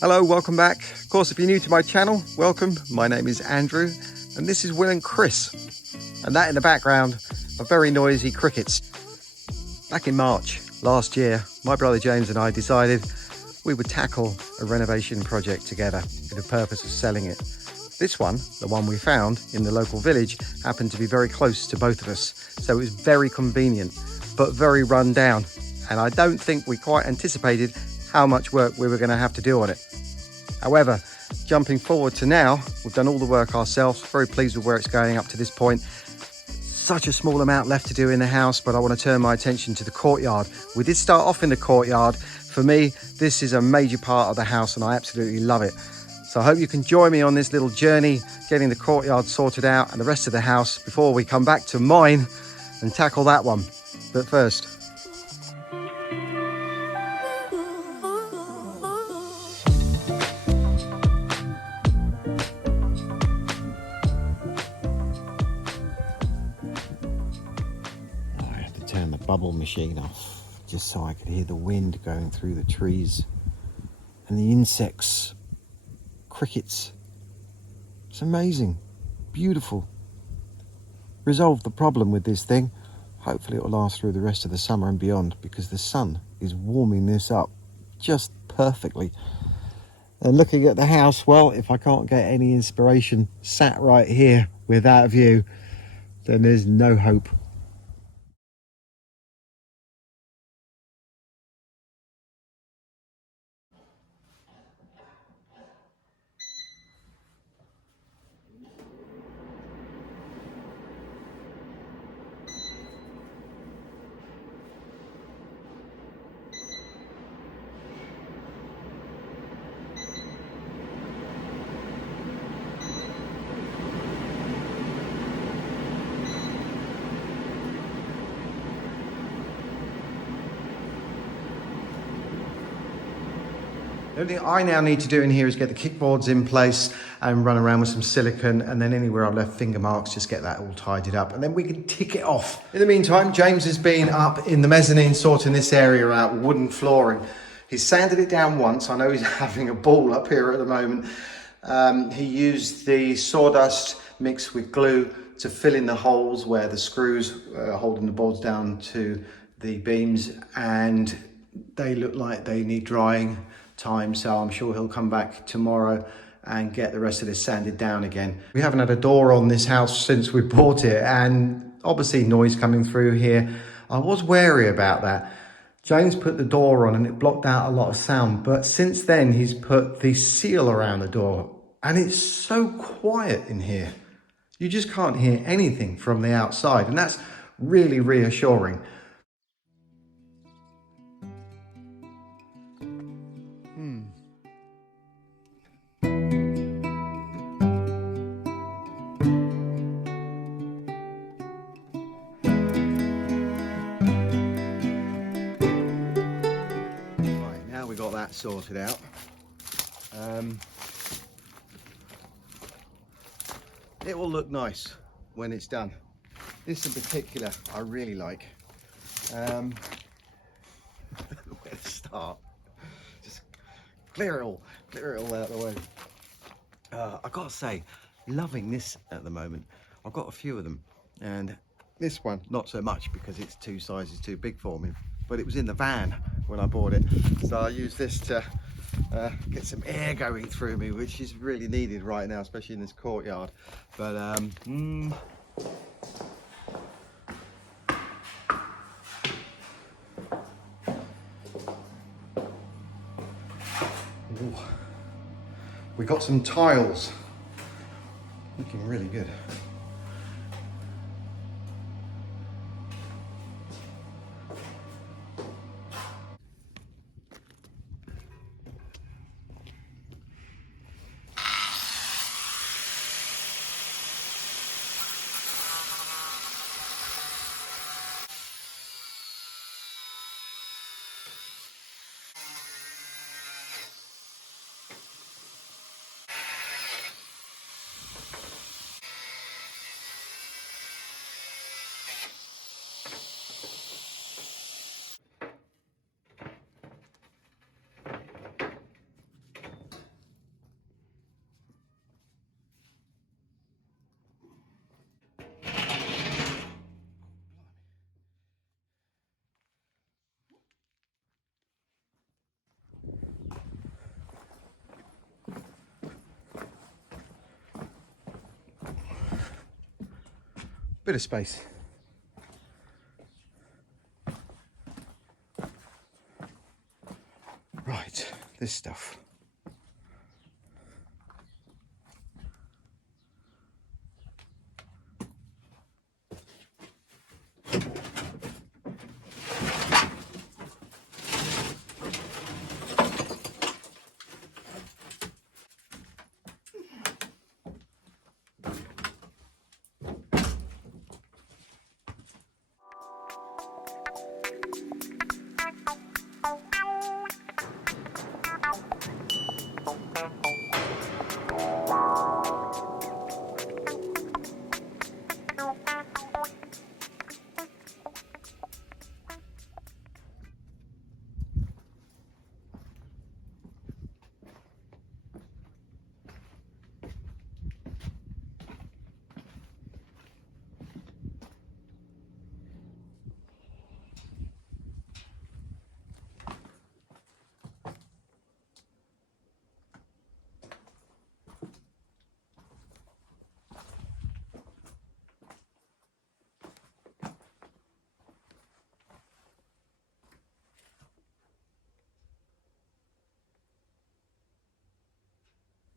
Hello, welcome back. Of course, if you're new to my channel, welcome. My name is Andrew, and this is Will and Chris. And that in the background are very noisy crickets. Back in March last year, my brother James and I decided we would tackle a renovation project together with the purpose of selling it. This one, the one we found in the local village, happened to be very close to both of us. So it was very convenient, but very run down. And I don't think we quite anticipated how much work we were going to have to do on it. However, jumping forward to now, we've done all the work ourselves, very pleased with where it's going up to this point. Such a small amount left to do in the house, but I want to turn my attention to the courtyard. We did start off in the courtyard. For me, this is a major part of the house and I absolutely love it. So I hope you can join me on this little journey, getting the courtyard sorted out and the rest of the house before we come back to mine and tackle that one. But first, turn the bubble machine off just so I could hear the wind going through the trees and the insects, crickets. It's amazing, beautiful. Resolved the problem with this thing. Hopefully it will last through the rest of the summer and beyond, because the sun is warming this up just perfectly. And looking at the house, well, if I can't get any inspiration sat right here with that view, then there's no hope. The only thing I now need to do in here is get the kickboards in place and run around with some silicone, and then anywhere I've left finger marks, just get that all tidied up, and then we can tick it off. In the meantime, James has been up in the mezzanine sorting this area out, wooden flooring. He's sanded it down once. I know he's having a ball up here at the moment. He used the sawdust mixed with glue to fill in the holes where the screws holding the boards down to the beams, and they look like they need drying time, so I'm sure he'll come back tomorrow and get the rest of this sanded down again. We haven't had a door on this house since we bought it, and obviously noise coming through here. I was wary about that. James put the door on and it blocked out a lot of sound, but since then he's put the seal around the door and it's so quiet in here. You just can't hear anything from the outside, and that's really reassuring. Got that sorted out. It will look nice when it's done. This in particular I really like. Where to start? Just clear it all out of the way. I gotta say, loving this at the moment. I've got a few of them, and this one not so much because it's two sizes too big for me, but it was in the van when I bought it, so I use this to get some air going through me, which is really needed right now, especially in this courtyard. But we got some tiles looking really good. Bit of space. Right, this stuff.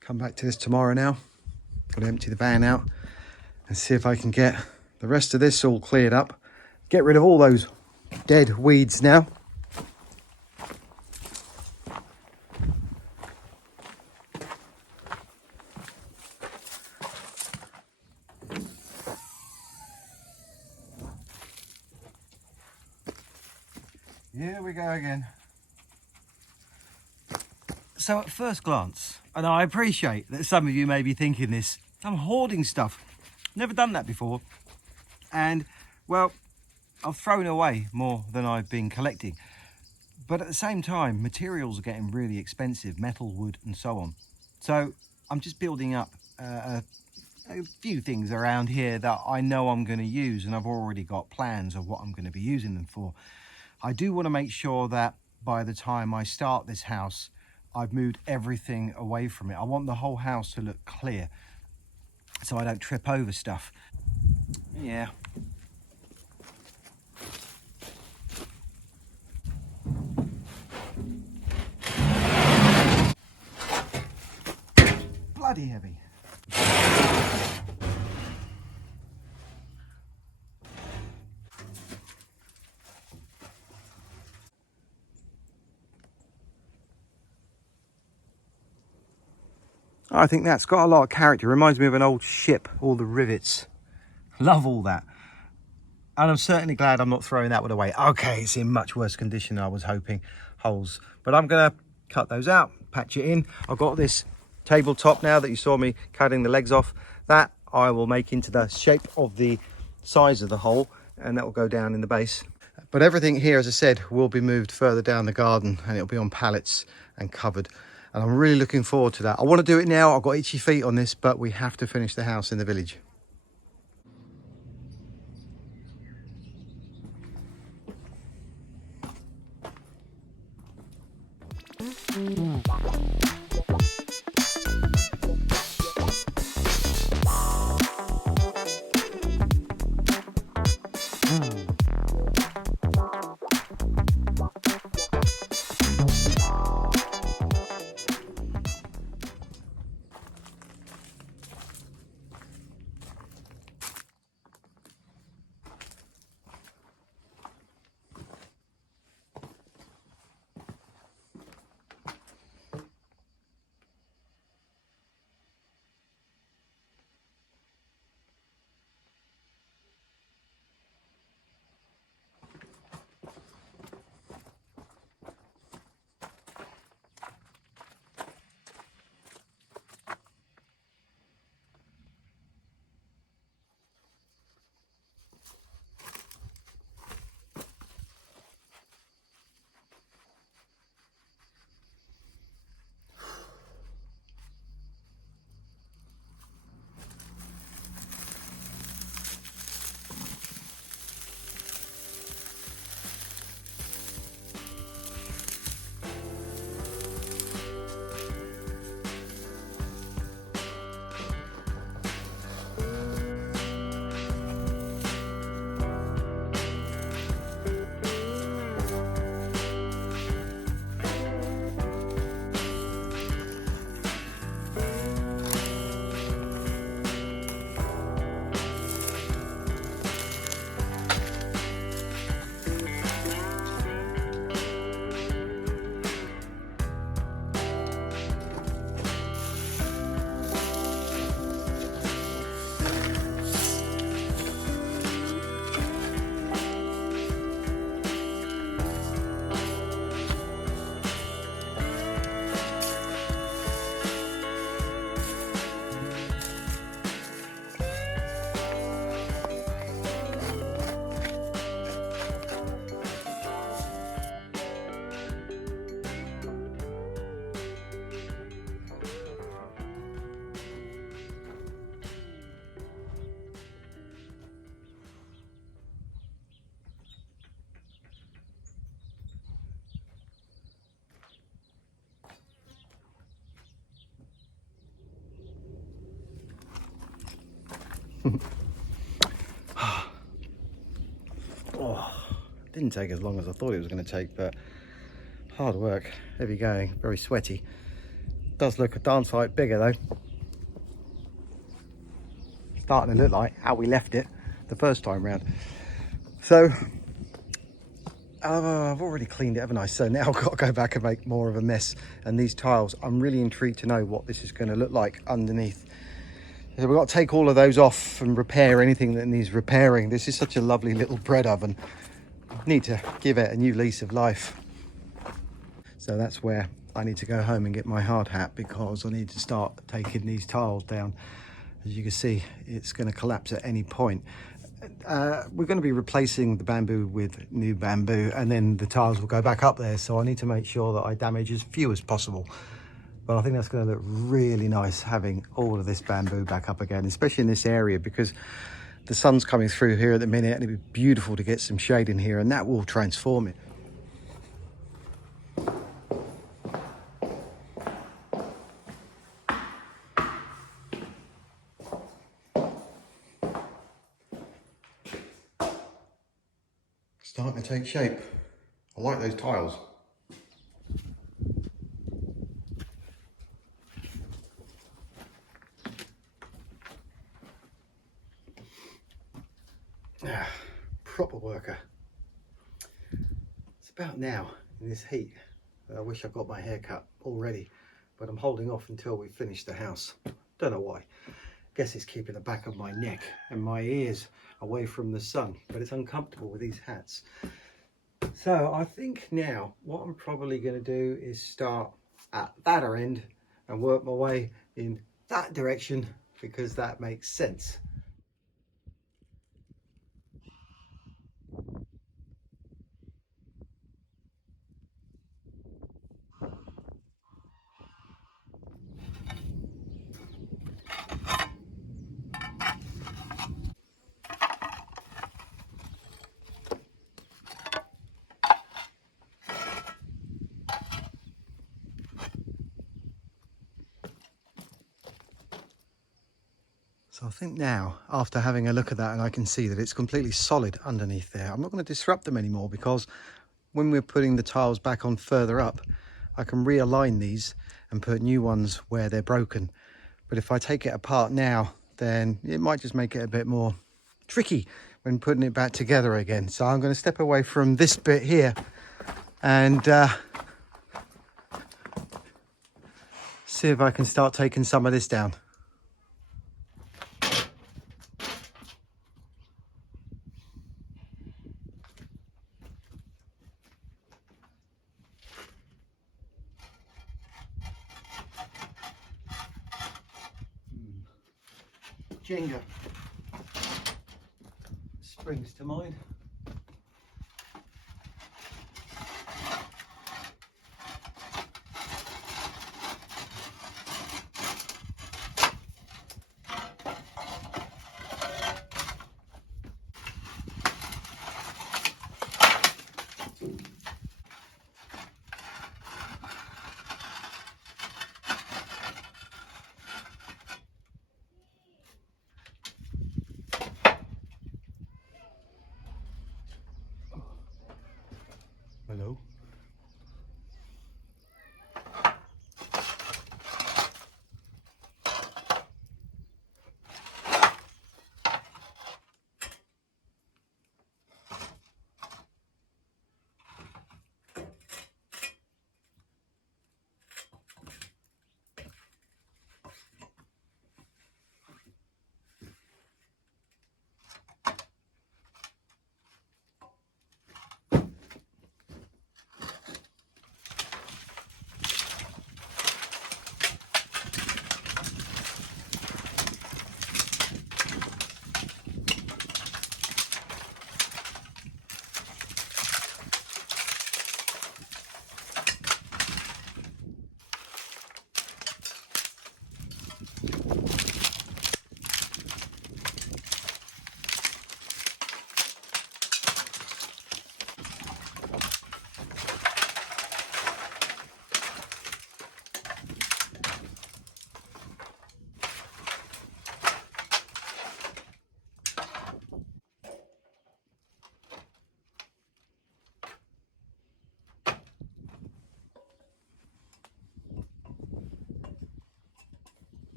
Come back to this tomorrow now. Got to empty the van out and see if I can get the rest of this all cleared up. Get rid of all those dead weeds now. Here we go again. So at first glance, and I appreciate that some of you may be thinking this, I'm hoarding stuff. Never done that before. And, well, I've thrown away more than I've been collecting. But at the same time, materials are getting really expensive, metal, wood, and so on. So I'm just building up a few things around here that I know I'm going to use, and I've already got plans of what I'm going to be using them for. I do want to make sure that by the time I start this house, I've moved everything away from it. I want the whole house to look clear so I don't trip over stuff. Yeah. Bloody heavy. I think that's got a lot of character. Reminds me of an old ship, all the rivets. Love all that. And I'm certainly glad I'm not throwing that one away. Okay, it's in much worse condition than I was hoping. Holes. But I'm going to cut those out, patch it in. I've got this tabletop now that you saw me cutting the legs off. That I will make into the shape of the size of the hole, and that will go down in the base. But everything here, as I said, will be moved further down the garden, and it'll be on pallets and covered. And I'm really looking forward to that. I want to do it now. I've got itchy feet on this, but we have to finish the house in the village. Oh, didn't take as long as I thought it was going to take, but hard work, heavy going, very sweaty. Does look a darn sight bigger though. Starting to look like how we left it the first time round. So I've already cleaned it, haven't I? So now I've got to go back and make more of a mess. And these tiles, I'm really intrigued to know what this is going to look like underneath. So we've got to take all of those off and repair anything that needs repairing. This is such a lovely little bread oven. Need to give it a new lease of life. So that's where I need to go home and get my hard hat, because I need to start taking these tiles down. As you can see, it's going to collapse at any point. We're going to be replacing the bamboo with new bamboo, and then the tiles will go back up there. So I need to make sure that I damage as few as possible. But I think that's going to look really nice having all of this bamboo back up again, especially in this area, because the sun's coming through here at the minute, and it'd be beautiful to get some shade in here, and that will transform it. Starting to take shape. I like those tiles. Proper worker. It's about now in this heat. I wish I got my hair cut already, but I'm holding off until we finish the house. Don't know why. Guess it's keeping the back of my neck and my ears away from the sun, but it's uncomfortable with these hats. So I think now what I'm probably going to do is start at that end and work my way in that direction, because that makes sense. So I think now, after having a look at that, and I can see that it's completely solid underneath there, I'm not going to disrupt them anymore, because when we're putting the tiles back on further up, I can realign these and put new ones where they're broken. But if I take it apart now, then it might just make it a bit more tricky when putting it back together again. So I'm going to step away from this bit here and see if I can start taking some of this down. Jenga springs to mind.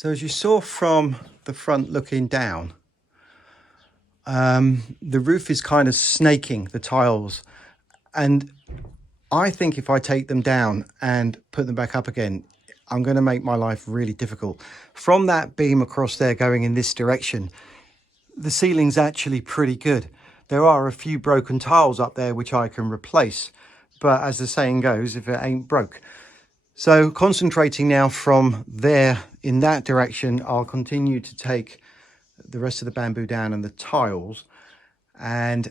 So as you saw from the front looking down, the roof is kind of snaking the tiles, and I think if I take them down and put them back up again, I'm going to make my life really difficult. From that beam across there going in this direction, the ceiling's actually pretty good. There are a few broken tiles up there which I can replace, but as the saying goes, if it ain't broke. So concentrating now from there in that direction, I'll continue to take the rest of the bamboo down and the tiles, and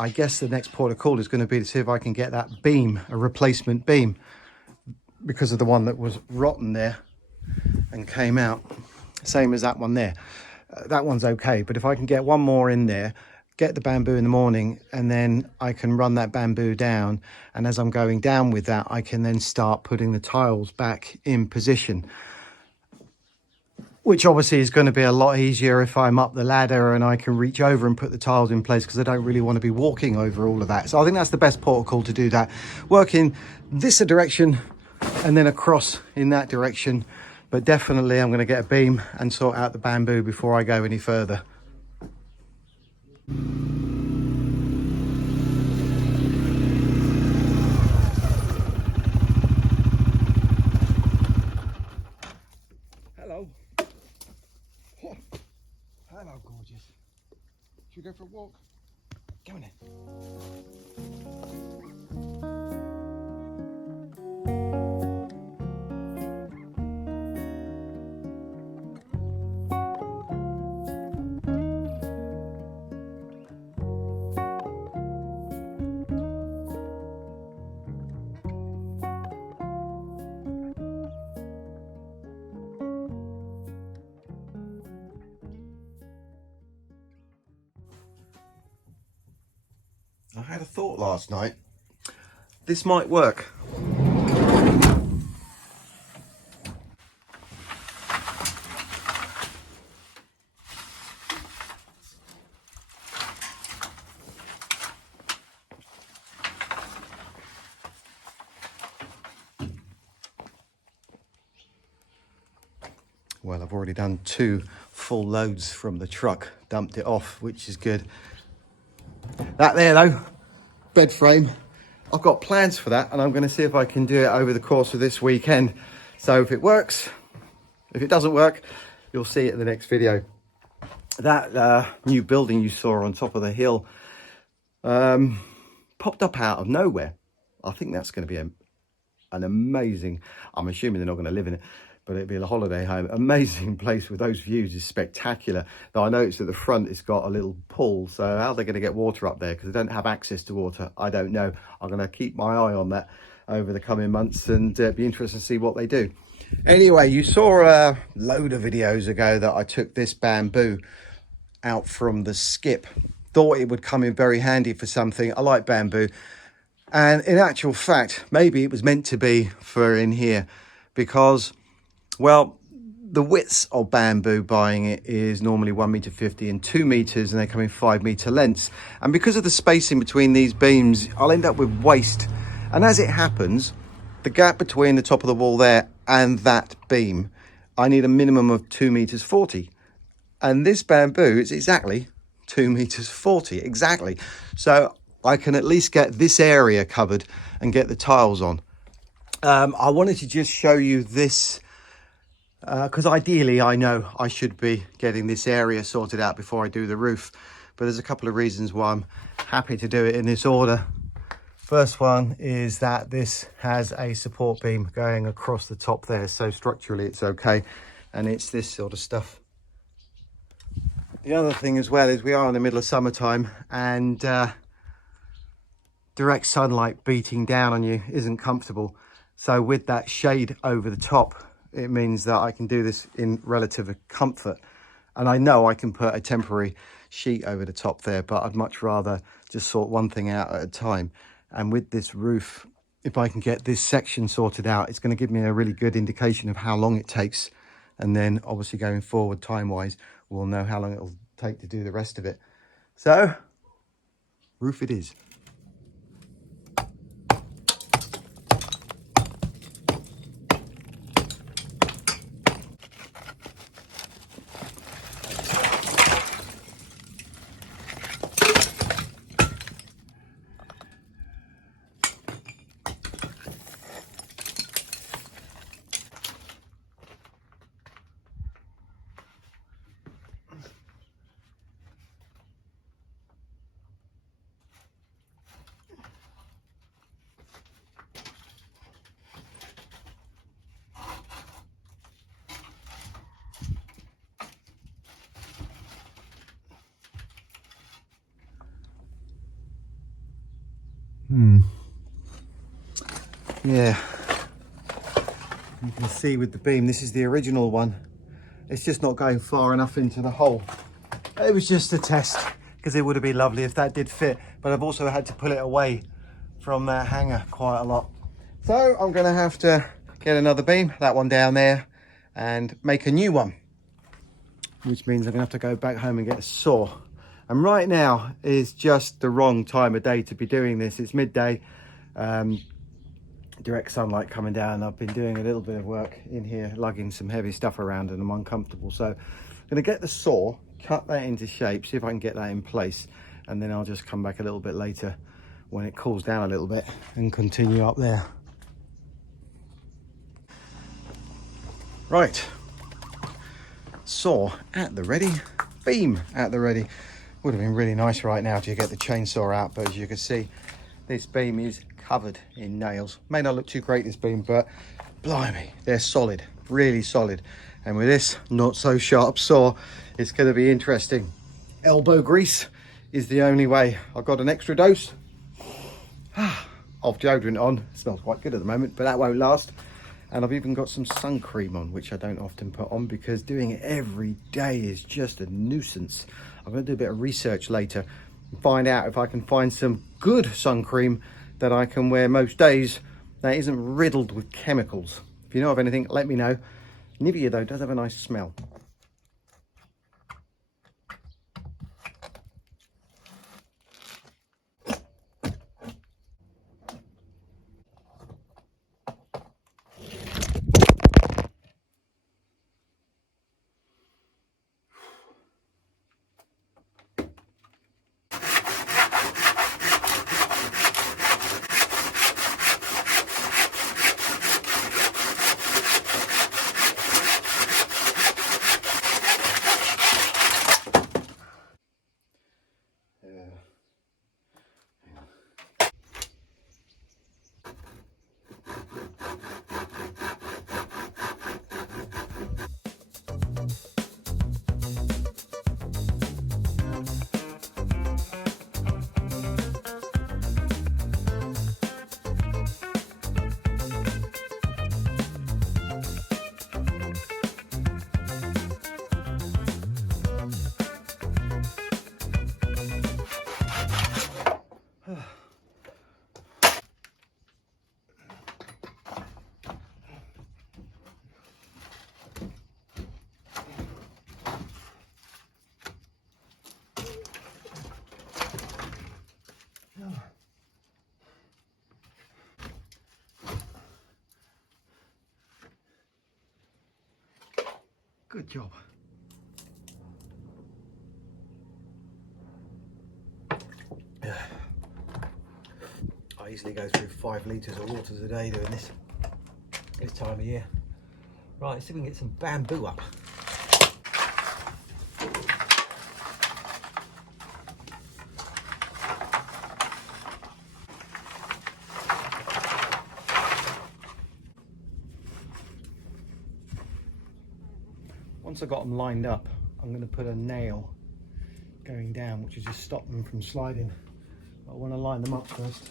I guess the next port of call is going to be to see if I can get that beam, a replacement beam, because of the one that was rotten there and came out, same as that one there. That one's okay, but if I can get one more in there, get the bamboo in the morning, and then I can run that bamboo down, and as I'm going down with that, I can then start putting the tiles back in position, which obviously is going to be a lot easier if I'm up the ladder and I can reach over and put the tiles in place, because I don't really want to be walking over all of that. So I think that's the best port of call to do that. Work in this direction and then across in that direction. But definitely I'm going to get a beam and sort out the bamboo before I go any further. Hello. Oh, hello, gorgeous. Should we go for a walk? Come on in. I had a thought last night. This might work. Well, I've already done 2 full loads from the truck, dumped it off, which is good. That there though, bed frame, I've got plans for that, and I'm going to see if I can do it over the course of this weekend. So if it works, if it doesn't work, you'll see it in the next video. That new building you saw on top of the hill popped up out of nowhere. I think that's going to be an amazing, I'm assuming they're not going to live in it, but it'd be a holiday home. Amazing place with those views is spectacular. Though I noticed at the front it's got a little pool, so how are they going to get water up there? Because they don't have access to water. I don't know. I'm going to keep my eye on that over the coming months, and be interested to see what they do. Anyway, you saw a load of videos ago that I took this bamboo out from the skip. Thought it would come in very handy for something. I like bamboo, and in actual fact, maybe it was meant to be for in here, because, well, the widths of bamboo buying it is normally 1.50 m and 2 meters, and they come in 5 meter lengths. And because of the spacing between these beams, I'll end up with waste. And as it happens, the gap between the top of the wall there and that beam, I need a minimum of 2.40 meters. And this bamboo is exactly 2.40 meters, exactly. So I can at least get this area covered and get the tiles on. I wanted to just show you this, because ideally I know I should be getting this area sorted out before I do the roof, but there's a couple of reasons why I'm happy to do it in this order. First one is that this has a support beam going across the top there, so structurally it's okay, and it's this sort of stuff. The other thing as well is we are in the middle of summertime, and direct sunlight beating down on you isn't comfortable. So with that shade over the top, it means that I can do this in relative comfort. And I know I can put a temporary sheet over the top there, but I'd much rather just sort one thing out at a time. And with this roof, if I can get this section sorted out, it's going to give me a really good indication of how long it takes. And then obviously going forward time-wise, we'll know how long it'll take to do the rest of it. So, roof it is. Yeah, you can see with the beam, this is the original one. It's just not going far enough into the hole. It was just a test, because it would have been lovely if that did fit, but I've also had to pull it away from that hanger quite a lot. So I'm going to have to get another beam, that one down there, and make a new one, which means I'm going to have to go back home and get a saw. And right now is just the wrong time of day to be doing this. It's midday, direct sunlight coming down. I've been doing a little bit of work in here, lugging some heavy stuff around, and I'm uncomfortable. So I'm going to get the saw, cut that into shape, see if I can get that in place, and then I'll just come back a little bit later when it cools down a little bit and continue up there. Right, saw at the ready, beam at the ready. Would have been really nice right now to get the chainsaw out, but as you can see, this beam is covered in nails. May not look too great, this beam, but blimey, they're solid, really solid. And with this not so sharp saw, it's going to be interesting. Elbow grease is the only way. I've got an extra dose of deodorant on. It smells quite good at the moment, but that won't last. And I've even got some sun cream on, which I don't often put on because doing it every day is just a nuisance. I'm going to do a bit of research later and find out if I can find some good sun cream that I can wear most days that isn't riddled with chemicals. If you know of anything, let me know. Nivea though does have a nice smell. Good job. I easily go through 5 litres of water a day doing this time of year. Right, let's see if we can get some bamboo up. Once I've got them lined up, I'm going to put a nail going down, which will just stop them from sliding. But I want to line them up first.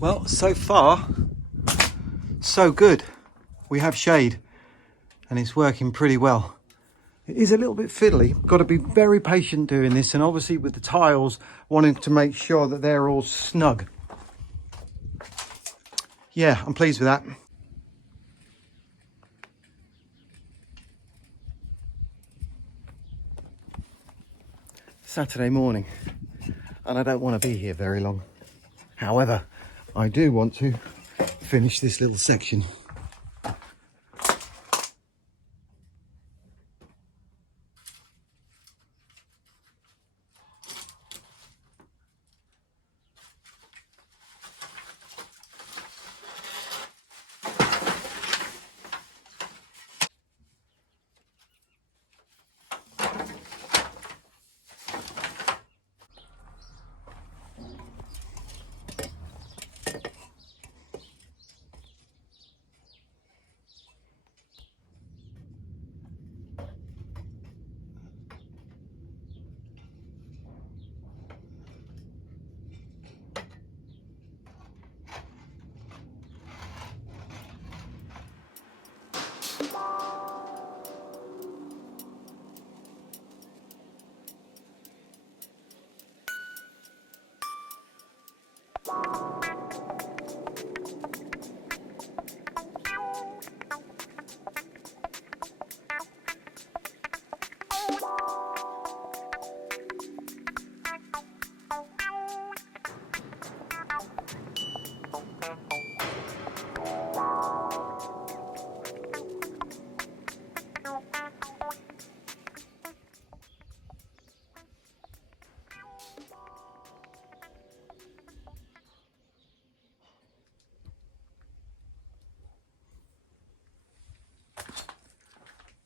Well, so far, so good. We have shade and it's working pretty well. It is a little bit fiddly. Got to be very patient doing this, and obviously with the tiles, wanting to make sure that they're all snug. Yeah, I'm pleased with that. Saturday morning, and I don't want to be here very long. However, I do want to finish this little section.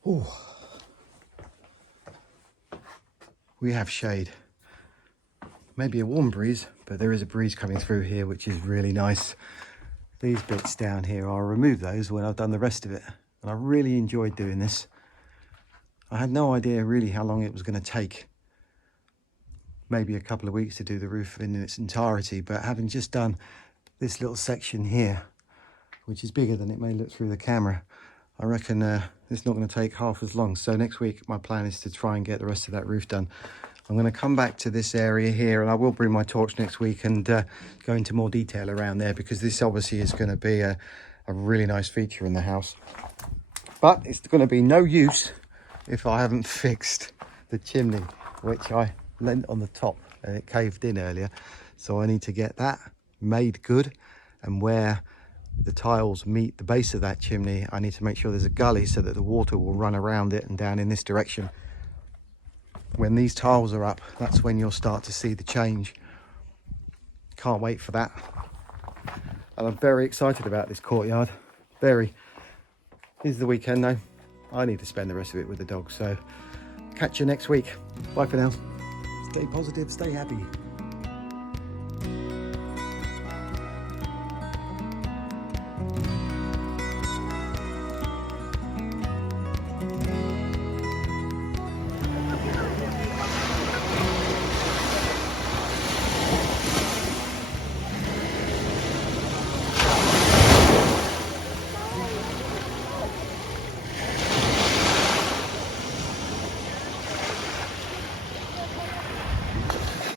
Ooh. We have shade. Maybe a warm breeze, but there is a breeze coming through here, which is really nice. These bits down here, I'll remove those when I've done the rest of it. And I really enjoyed doing this. I had no idea really how long it was going to take. Maybe a couple of weeks to do the roof in its entirety, but having just done this little section here, which is bigger than it may look through the camera, I reckon it's not going to take half as long. So next week my plan is to try and get the rest of that roof done. I'm going to come back to this area here, and I will bring my torch next week and go into more detail around there, because this obviously is going to be a really nice feature in the house. But it's going to be no use if I haven't fixed the chimney, which I lent on the top and it caved in earlier. So I need to get that made good, and where the tiles meet the base of that chimney, I need to make sure there's a gully so that the water will run around it and down in this direction. When these tiles are up, that's when you'll start to see the change. Can't wait for that. And I'm very excited about this courtyard. Very. This is the weekend though. I need to spend the rest of it with the dog. So catch you next week. Bye for now. Stay positive, stay happy.